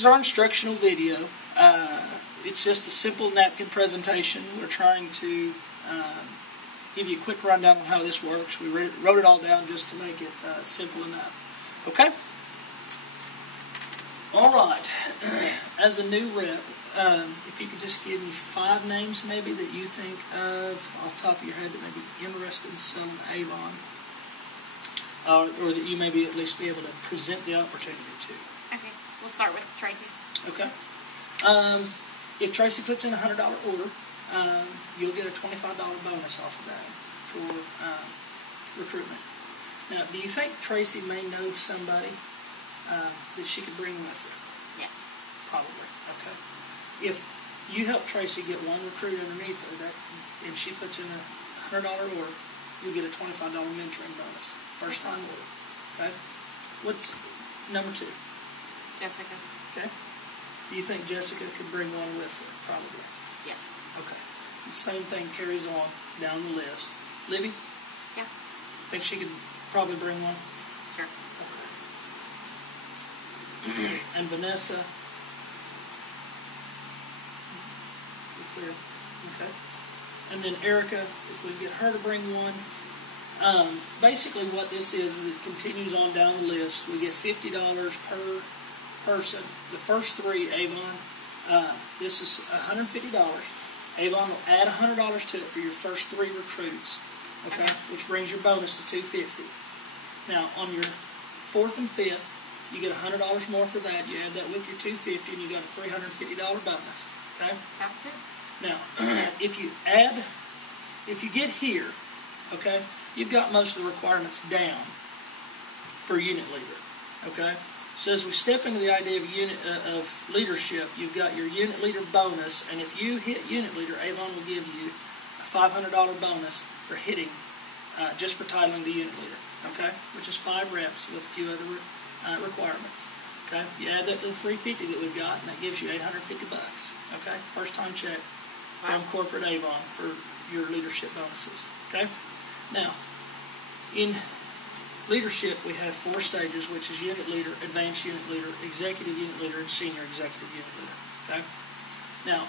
is our instructional video. It's just a simple napkin presentation. We're trying to give you a quick rundown on how this works. We wrote it all down just to make it simple enough. Okay? Alright, as a new rep, if you could just give me 5 names maybe that you think of off the top of your head that may be interested in selling Avon, or that you may be at least be able to present the opportunity to. Okay, we'll start with Tracy. Okay. If Tracy puts in a $100 order, you'll get a $25 bonus off of that for recruitment. Now, do you think Tracy may know somebody that she could bring with her? Yes. Probably. Okay. If you help Tracy get one recruit underneath her, and she puts in a $100 order, you'll get a $25 mentoring bonus. First time order. Okay. What's number 2? Jessica. Okay. Do you think Jessica could bring one with her? Probably. Yes. Okay. The same thing carries on down the list. Libby? Yeah. Think she could probably bring one? Sure. Okay. And Vanessa? You clear? Okay. And then Erica, if we get her to bring one. Basically what this is it continues on down the list. We get $50 per person. The first 3, Avon, this is $150. Avon will add $100 to it for your first 3 recruits, okay? Which brings your bonus to $250. Now, on your 4th and 5th, you get $100 more for that. You add that with your $250, and you got a $350 bonus, okay? Sounds good. Now, if you get here, okay, you've got most of the requirements down for unit leader, okay? So as we step into the idea of leadership, you've got your unit leader bonus, and if you hit unit leader, Avon will give you a $500 bonus for hitting, just for titling to unit leader, okay? Which is 5 reps with a few other requirements, okay? You add that to the $350 that we've got, and that gives you $850, okay? First time check from corporate Avon for your leadership bonuses, okay? Now, in leadership, we have 4 stages, which is unit leader, advanced unit leader, executive unit leader, and senior executive unit leader. Okay? Now,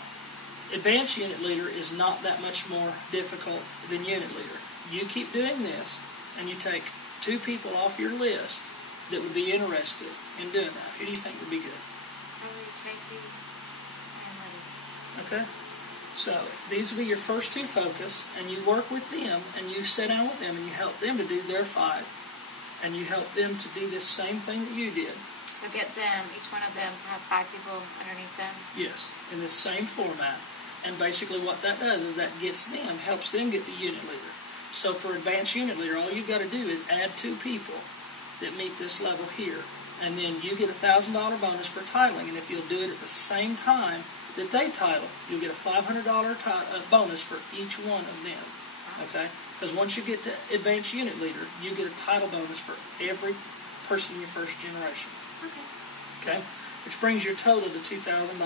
advanced unit leader is not that much more difficult than unit leader. You keep doing this, and you take 2 people off your list that would be interested in doing that. Who do you think would be good? Probably Tracy and Libby. Okay? So, these will be your first 2 focus, and you work with them, and you sit down with them, and you help them to do their 5. And you help them to do this same thing that you did. So get them, each one of them, to have 5 people underneath them? Yes, in the same format. And basically what that does is that helps them get the unit leader. So for advanced unit leader, all you've got to do is add 2 people that meet this level here. And then you get a $1,000 bonus for titling. And if you'll do it at the same time that they title, you'll get a $500 bonus for each one of them. Okay? Because once you get to advanced unit leader, you get a title bonus for every person in your first generation. Okay? Okay? Which brings your total to $2,000.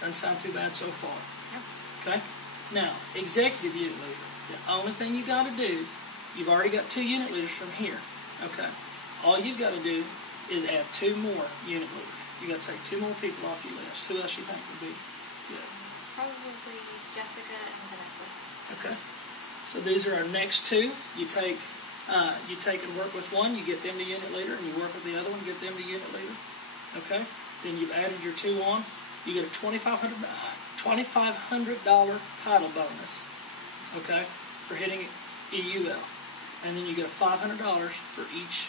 Doesn't sound too bad so far. Yep. Okay? Now, executive unit leader. The only thing you got to do, you've already got 2 unit leaders from here. Okay? All you've got to do is add 2 more unit leaders. You got to take 2 more people off your list. Who else you think would be good? Probably Jessica and Vanessa. Okay. So these are our next 2. You take and work with one, you get them to unit leader, and you work with the other one, get them to unit leader. Okay? Then you've added your 2 on. You get a $2,500 title bonus, okay, for hitting EUL. And then you get $500 for each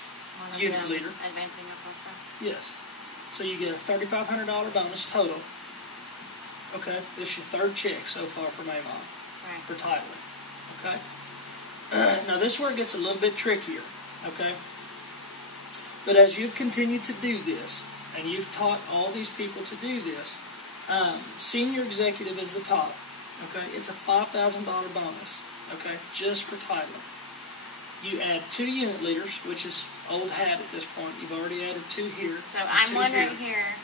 unit leader. Advancing up also? Yes. So you get a $3,500 bonus total. Okay? This is your 3rd check so far from Avon for titling. Okay? Now this is where it gets a little bit trickier, okay? But as you've continued to do this, and you've taught all these people to do this, senior executive is the top, okay? It's a $5,000 bonus, okay, just for titling. You add 2 unit leaders, which is old hat at this point. You've already added 2 here. So I'm one right here.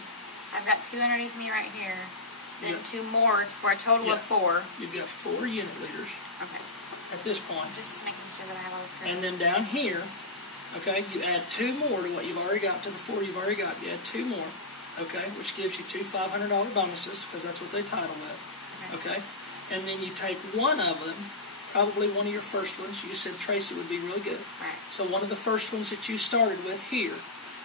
I've got 2 underneath me right here. Then 2 more for a total of 4. You've got 4 unit leaders. Okay. At this point. Just making sure that I have all this correct. And then down here, okay, you add 2 more to what you've already got, to the 4 you've already got. You add 2 more. okay, which gives you two $500 bonuses, because that's what they title with, okay? And then you take one of them, probably one of your first ones. You said Tracy would be really good. Right. So one of the first ones that you started with here,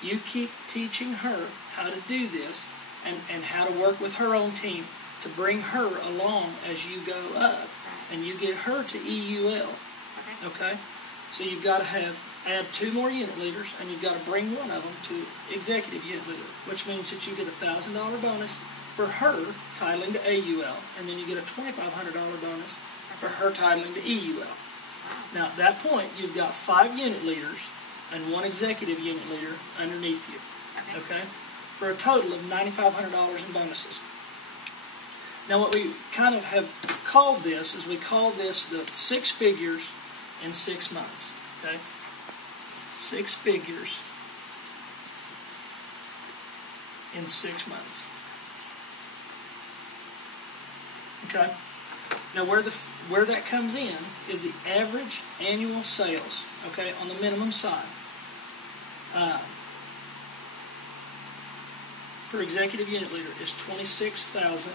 you keep teaching her how to do this and how to work with her own team to bring her along as you go up. Right. And you get her to EUL. Okay? So you've got to add 2 more unit leaders, and you've got to bring one of them to executive unit leader, which means that you get a $1,000 bonus for her titling to AUL, and then you get a $2,500 bonus for her titling to EUL. Now, at that point, you've got 5 unit leaders and 1 executive unit leader underneath you. Okay? For a total of $9,500 in bonuses. Now, what we kind of have called this is we call this the 6 figures in 6 months. Okay? 6 figures in 6 months. Okay? Now, where that comes in is the average annual sales, okay, on the minimum side. For executive unit leader is $26,000.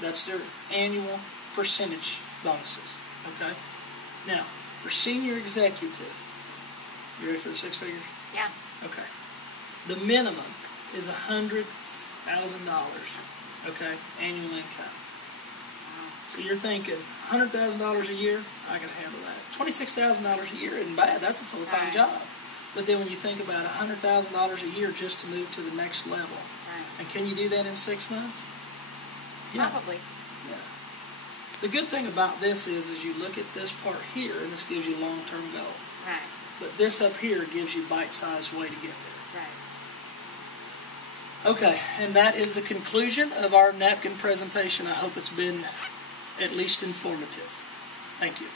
That's their annual percentage bonuses, okay? Now, for senior executive, you ready for the 6 figures? Yeah. Okay. The minimum is $100,000, okay, annual income. So you're thinking, $100,000 a year, I can handle that. $26,000 a year isn't bad. That's a full-time job. But then when you think about $100,000 a year just to move to the next level, and can you do that in 6 months? Yeah. Probably. Yeah. The good thing about this is you look at this part here, and this gives you a long-term goal. Right. But this up here gives you a bite-sized way to get there. Right. Okay, and that is the conclusion of our napkin presentation. I hope it's been at least informative. Thank you.